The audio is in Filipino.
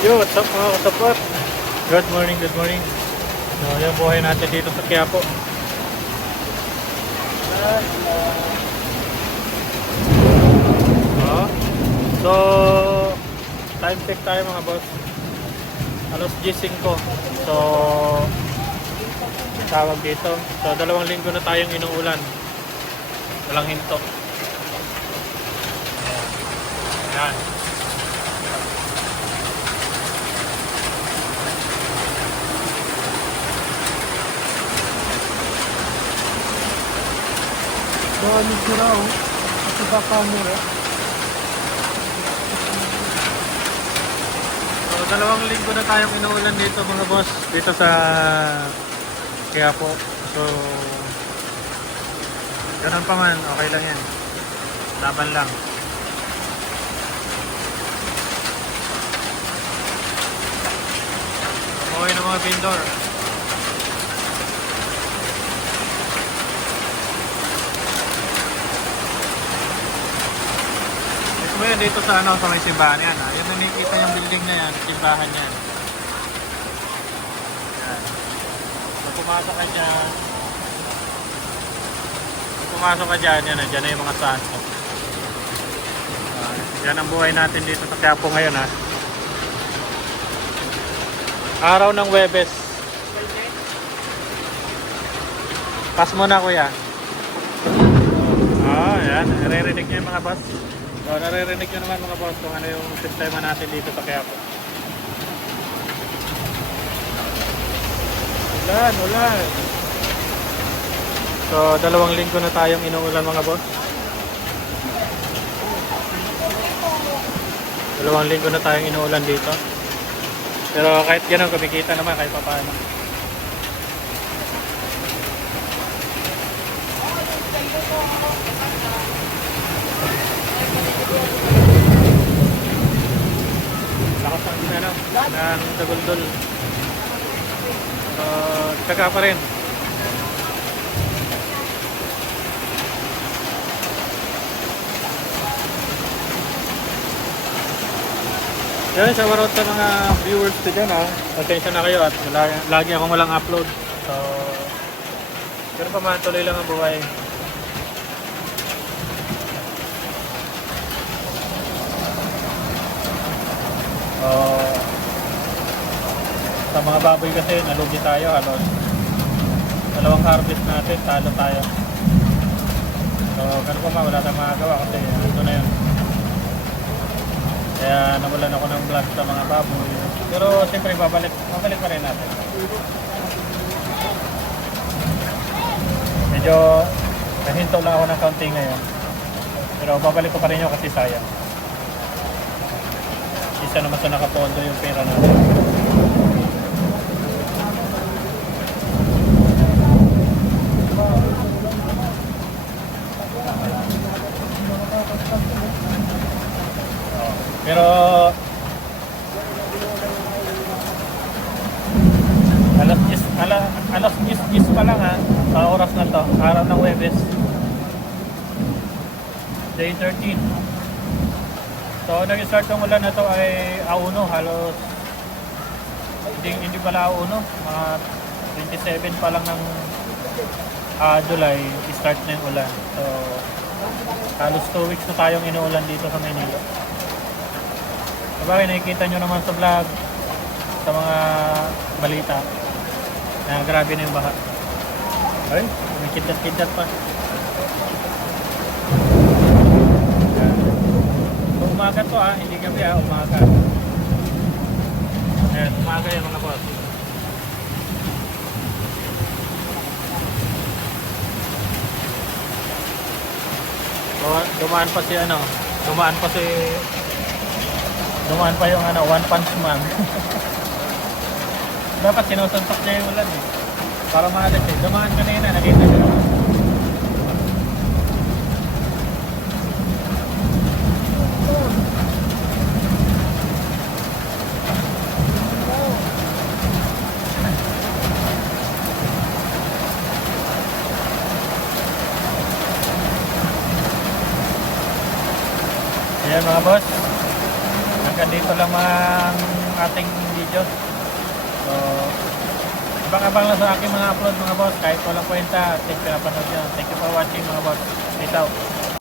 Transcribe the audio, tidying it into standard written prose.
Yo, what's up mga kasapot? Good morning, good morning. So, yung buhay natin dito sa Quiapo. Oh. So, time check tayo mga boss. Alas 10:05. So, tawag dito. So, 2 linggo na tayong inuulan. Walang hinto. Ayan. Dami sila oh. Kasi sa camera. So, 2 linggo na tayong inuulan dito mga boss. Dito sa Quiapo. So, ganun pa man. Okay lang yan. Laban lang. Okay na mga vendor. Ito yan dito sa ano, sa may simbahan yan. Yan na nakikita yung building na yan, simbahan yan. Yan. So pumasok ka dyan. So pumasok ka dyan, yan na yung mga santo. Yan ang buhay natin dito sa Quiapo ngayon ha. Araw ng Huwebes. Pass mo na kuya. Yan. Naririnig nyo yung mga boss. So, naririnig nyo naman mga boss kung ano yung sistema natin dito sa Quiapo. Ulan. So, 2 linggo na tayong inuulan mga boss. 2 linggo na tayong inuulan dito. Pero kahit gano'n, kumikita naman kahit pa paano. Lakas ang ano, ng daguldol. Tsaga pa rin. Yan, shoutout sa mga viewers ko dyan ha. Attention na kayo at lagi akong walang upload. So, pero pa man, tuloy lang ang buhay. Sa mga baboy kasi, nalugi tayo halos. 2 harvest natin, talo tayo. So, ganun pa man, wala tayong magagawa kasi ito na yun. Kaya nawalan ako ng vlog sa mga baboy. Pero siyempre babalik pa rin natin. Medyo nahinto lang ako ng kaunti ngayon. Pero babalik ko pa rin yun kasi sayang. Isa naman sa nakapondo yung pera natin. Pero alas 10 pa lang ha, sa oras na to, araw ng Huwebes, day 13. So nag-start yung ulan na to ay auno, halos hindi pala auno, mga 27 pa lang ng July, start na yung ulan. So halos 2 weeks na tayong inuulan dito sa Manila. Sabagay, nakikita nyo naman sa vlog, sa mga balita, na grabe na yung baha. Ay, may kidat-kidat pa. So, umaga to hindi gabi umaga. Ayan, umaga yung mga boss. So, dumaan pa yung One Punch Man. Dapat sinusuntok niya yung ulan para maalis Dumaan kanina, nakita niyo. Ayan mga boss. Hanggang dito lang ang ating video. So, abang-abang lang sa aking mga upload mga boss. Kahit walang kwenta, at pinapanood nyo. Thank you for watching mga boss. Peace out.